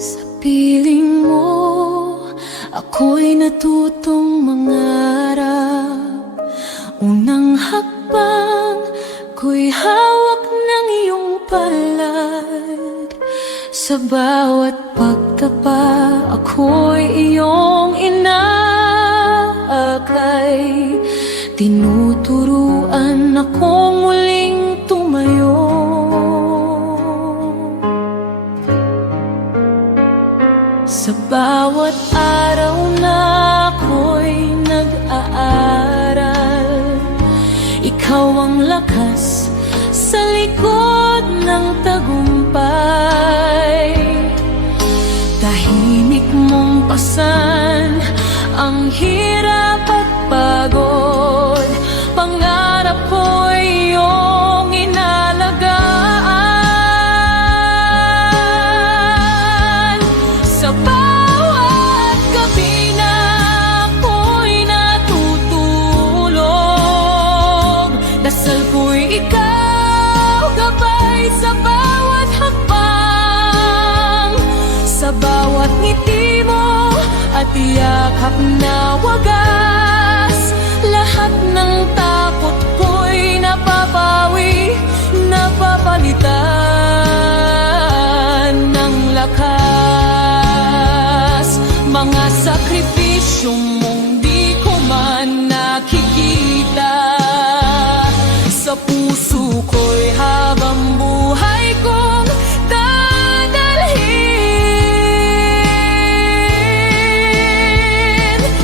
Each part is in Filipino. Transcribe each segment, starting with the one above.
Sa piling mo, ako'y natutong mangarap. Unang hakbang, ko'y hawak ng iyong palad. Sa bawat pagtapa, ako'y iyong inaakay. Tinuturuan akong muling tumayo. Sa bawat araw na ako'y nag-aaral, ikaw ang lakas sa likod ng tagumpay. Tahimik mong pasan ang hirap at pagod. Pangarap ko'y iyong inalagaan. Sa bawat gabi na ako'y natutulog, dasal ko'y ikaw, gabay sa bawat hakbang. Sa bawat ngiti mo at yakap na wagas, lahat ng takot ko'y napapawi, napapalitan ng lakas. Mga sakripisyo mong di ko man nakikita, sa puso ko'y habang buhay kong dadalhin.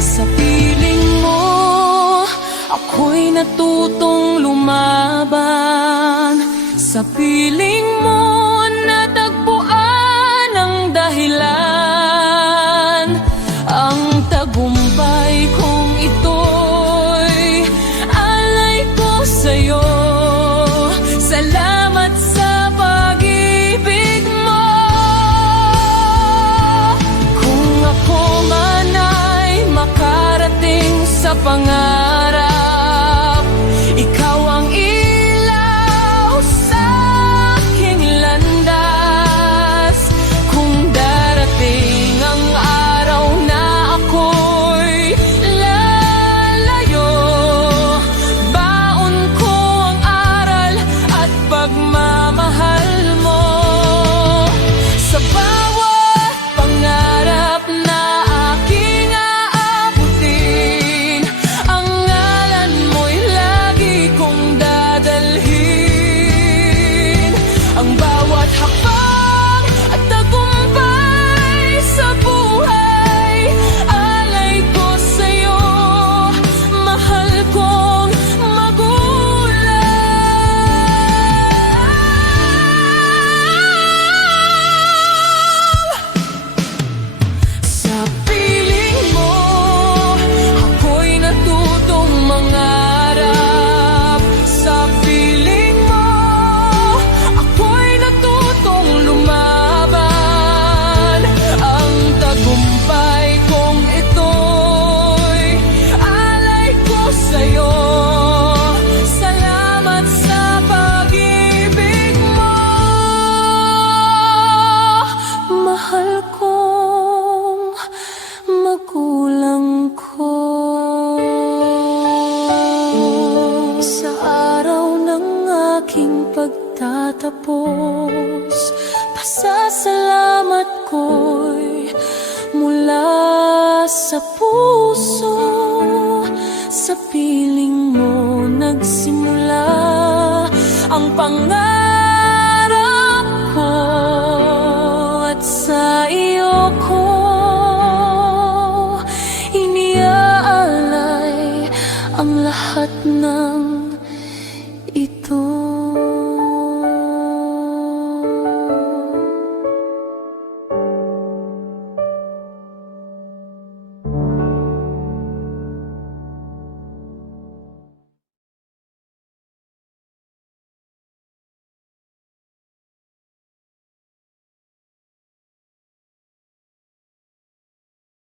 Sa piling mo, ako'y natutong lumaban. Sa piling mo, natagpuan ang dahilan. Ang tagumpay kong ito'y alay ko sa'yo. Salamat sa pag-ibig mo. Kung ako man ay makarating sa pangarap, ikaw ang ilaw sa aking landas. Kung darating ang araw na ako'y lalayo, baon ko ang aral at pagmamahal mo. Sa bawat pangarap na aking aabutin, ang ngalan mo'y lagi kong dadalhin. Ang bawat hakbang at tagumpay sa buhay, alay ko sa'yo, mahal kong magulang. Sa piling mo, ako'y natutong mangarap. Sa piling mo, ako'y natutong lumaban. Ang tagumpay kong ito'y alay ko sa'yo. Salamat sa pag-ibig mo, mahal kong magulang ko. Sa araw ng aking pagtatapos, pasasalamat ko'y mula sa puso. Sa piling mo nagsimula ang pangarap ko, at sa